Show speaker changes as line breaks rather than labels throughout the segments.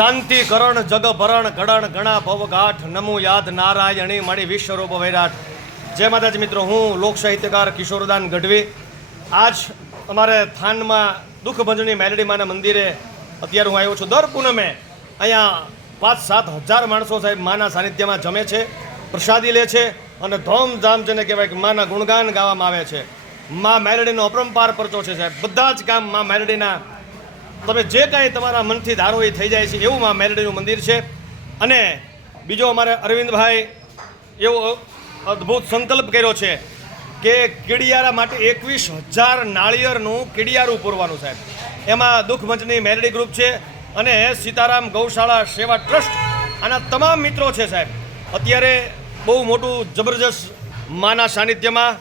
શાંતિ કરણ જગ ભરણ ગળણ ઘણા ભવઘાટ નમો યાદ નારાયણી મળી વિશ્વરૂપ વૈરાટ. જય માતાજી મિત્રો, હું લોક સાહિત્યકાર કિશોરદાન ગઢવી. આજ અમારે થાનમાં દુઃખભંજની મેલડીમાના મંદિરે અત્યારે હું આવ્યો છું. દર પૂનમે અહીંયા પાંચ સાત હજાર માણસો સાહેબ માના સાનિધ્યમાં જમે છે, પ્રસાદી લે છે અને ધોમધામ જેને કહેવાય કે માના ગુણગાન ગાવામાં આવે છે. મા મેલડીનો અપરંપાર પરચો છે સાહેબ. બધા જ કામ મા મેલડીના તમે જે કાંઈ તમારા મનથી ધારો એ થઈ જાય છે, એવું માં મેરડીનું મંદિર છે. અને બીજો અમારે અરવિંદભાઈ એવો અદ્ભુત સંકલ્પ કર્યો છે કે કીડિયારા માટે એકવીસ હજાર નાળિયેરનું કીડિયારું પૂરવાનું સાહેબ એમાં દુઃખમંચની મેરડી ગ્રુપ છે અને સીતારામ ગૌશાળા સેવા ટ્રસ્ટ આના તમામ મિત્રો છે સાહેબ. અત્યારે બહુ મોટું જબરજસ્ત માના સાનિધ્યમાં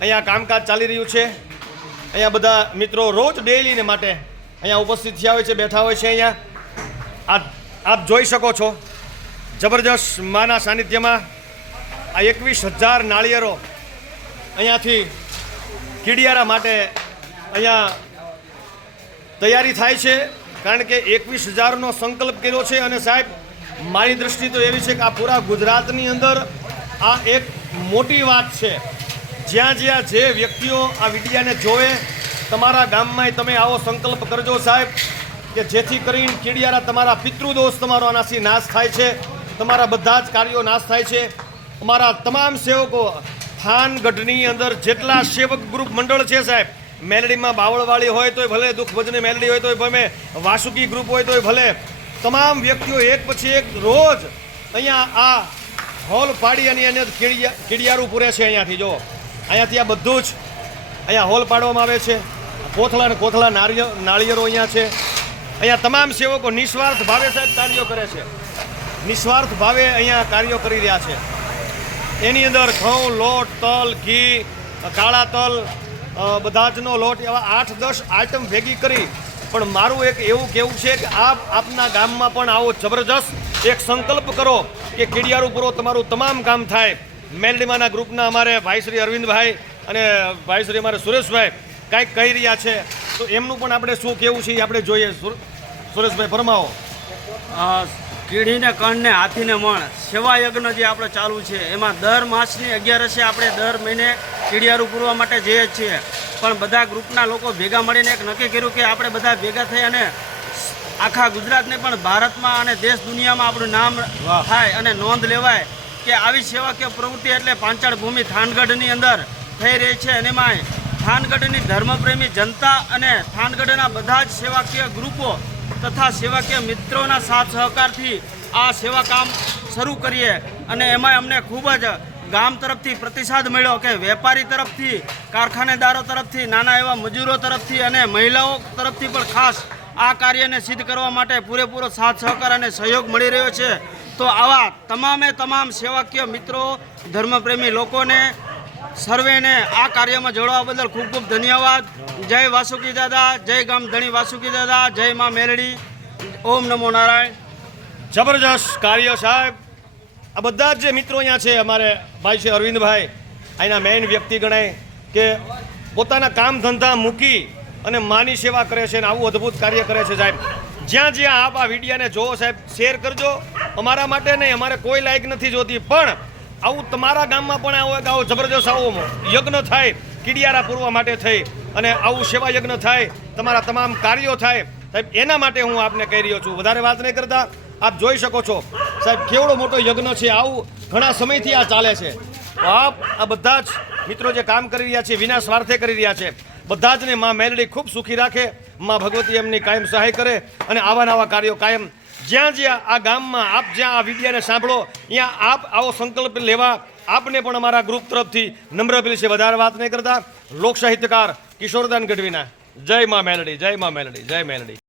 અહીંયા કામકાજ ચાલી રહ્યું છે. અહીંયા બધા મિત્રો રોજ ડેઈલીને માટે અહીંયા ઉપસ્થિત થયા હોય છે, બેઠા હોય છે અહીંયા. આ આપ જોઈ શકો છો, જબરજસ્ત માના સાનિધ્યમાં આ એકવીસ હજાર નાળિયેરો અહીંયાથી કીડિયારા માટે અહીંયા તૈયારી થાય છે, કારણ કે એકવીસ હજારનો સંકલ્પ કર્યો છે અને સાહેબ, મારી દૃષ્ટિ તો એવી છે કે આ પૂરા ગુજરાતની અંદર આ એક મોટી વાત છે. જ્યાં જ્યાં જે વ્યક્તિઓ આ વિડિયાને જોવે તમારા ગામમાં તમે આવો સંકલ્પ કરજો સાહેબ, કે જેથી કરીને કીડિયારા તમારા પિતૃદોષ તમારો આનાથી નાશ થાય છે, તમારા બધા જ કાર્યો નાશ થાય છે. અમારા તમામ સેવકો, થાનગઢની અંદર જેટલા સેવક ગ્રુપ મંડળ છે સાહેબ, મેલડીમાં બાવળવાળી હોય તોય ભલે, દુઃખ ભજની મેલડી હોય તોય ભલે વાસુકી ગ્રુપ હોય તોય ભલે, તમામ વ્યક્તિઓ એક પછી એક રોજ અહીંયા આ હોલ પાડી અને એને કીડિયા કીડિયારું પૂરે છે અહીંયાથી, જો. અહીંયાથી આ બધું જ અહીંયા હોલ પાડવામાં આવે છે. કોથળા અને કોથળા નાળિયેર નાળિયેરો અહીંયા છે. અહીંયા તમામ સેવકો નિસ્વાર્થ ભાવે સાહેબ કાર્યો કરે છે. નિસ્વાર્થ ભાવે અહીંયા કાર્યો કરી રહ્યા છે. એની અંદર ઘઉં, લોટ, તલ, ઘી, કાળા તલ બધા જનો લોટ, એવા આઠ દસ આઈટમ ભેગી કરી. પણ મારું એક એવું કહેવું છે કે આપ આપના ગામમાં પણ આવો જબરજસ્ત એક સંકલ્પ કરો કે કીડિયારું પૂરો તમારું તમામ કામ થાય. મેલડીમાના ગ્રુપના અમારે ભાઈ શ્રી અરવિંદભાઈ અને ભાઈ શ્રી અમારે સુરેશભાઈ. કાંઈક કહી રહ્યા છે તો એમનું પણ આપણે શું કહેવું છે એ આપણે જોઈએ. સુરેશભાઈ ફરમાવો.
કીડીને કણને હાથીને મણ. સેવા યજ્ઞ જે આપણે ચાલુ છે એમાં દર માસની અગિયારસે આપણે દર મહિને કીડિયારું પૂરવા માટે જઈએ જ છીએ. પણ બધા ગ્રુપના લોકો ભેગા મળીને એક નક્કી કર્યું કે આપણે બધા ભેગા થઈ અને આખા ગુજરાતને પણ ભારતમાં અને દેશ દુનિયામાં આપણું નામ થાય અને નોંધ લેવાય કે આવી સેવાકીય પ્રવૃત્તિ એટલે પાંચાળ ભૂમિ થાનગઢની અંદર થઈ રહી છે. અને એમાં થાનગઢની ધર્મપ્રેમી જનતા અને થાનગઢના બધા જ સેવાકીય ગ્રુપો તથા સેવાકીય મિત્રોના સાથ સહકારથી આ સેવા કામ શરૂ કરીએ અને એમાં અમને ખૂબ જ ગામ તરફથી પ્રતિસાદ મળ્યો કે વેપારી તરફથી, કારખાનેદારો તરફથી, નાના એવા મજૂરો તરફથી અને મહિલાઓ તરફથી પણ ખાસ આ કાર્યને સિદ્ધ કરવા માટે પૂરેપૂરો સાથ, સહકાર અને સહયોગ મળી રહ્યો છે. તો આવા તમામે તમામ સેવાકીય મિત્રો, ધર્મપ્રેમી લોકોને સર્વેને આ કાર્યમાં જોડવા બદલ ખૂબ ખૂબ ધન્યવાદ. જય વાસુકી દાદા, જય ગામ ધણી વાસુકી દાદા, જય મા મેરડી. ઓમ નમો નારાયણ.
જબરજસ્ત કાર્ય સાહેબ. આ બધા જ જે મિત્રો અહીંયા છે, અમારે ભાઈ છે અરવિંદભાઈ, અહીંના મેઇન વ્યક્તિ ગણાય કે પોતાના કામ ધંધા મૂકી અને માની સેવા કરે છે અને આવું અદ્ભુત કાર્ય કરે છે સાહેબ. જ્યાં જ્યાં આપ આ વિડીયાને જોવો સાહેબ, શેર કરજો. અમારા માટે નહીં, અમારે કોઈ લાયક નથી જોતી, પણ આવું તમારા ગામમાં પણ આવો એક આવો જબરજસ્ત આવો યજ્ઞ થાય, કીડિયારા પૂરવા માટે થઈ અને આવું સેવા યજ્ઞ થાય, તમારા તમામ કાર્યો થાય. સાહેબ, એના માટે હું આપને કહી રહ્યો છું. વધારે વાત નહીં કરતા. આપ જોઈ શકો છો. સાહેબ, કેવડો મોટો યજ્ઞ છે આવું. ઘણા સમયથી આ ચાલે છે. આપ આ બધા જ મિત્રો જે કામ કરી રહ્યા છે, વિના સ્વાર્થે કરી રહ્યા છે. બધા જને માં મેલડી ખૂબ સુખી રાખે, માં ભગવતી એમની કાયમ સહાય કરે અને આવા નવા કાર્યો કાયમ. જ્યાં જ્યાં આ ગામમાં આપ જ્યાં આ વિડીયાને સાંભળો, ત્યાં આપ આવો સંકલ્પ લેવા આપને પણ અમારા ગ્રુપ તરફથી નમ્ર અપીલ છે. વધારે વાત નહીં કરતા. લોકસાહિત્યકાર કિશોરદાન ગઢવીના. જય માં મેલડી, જય માં મેલડી, જય મેલડી.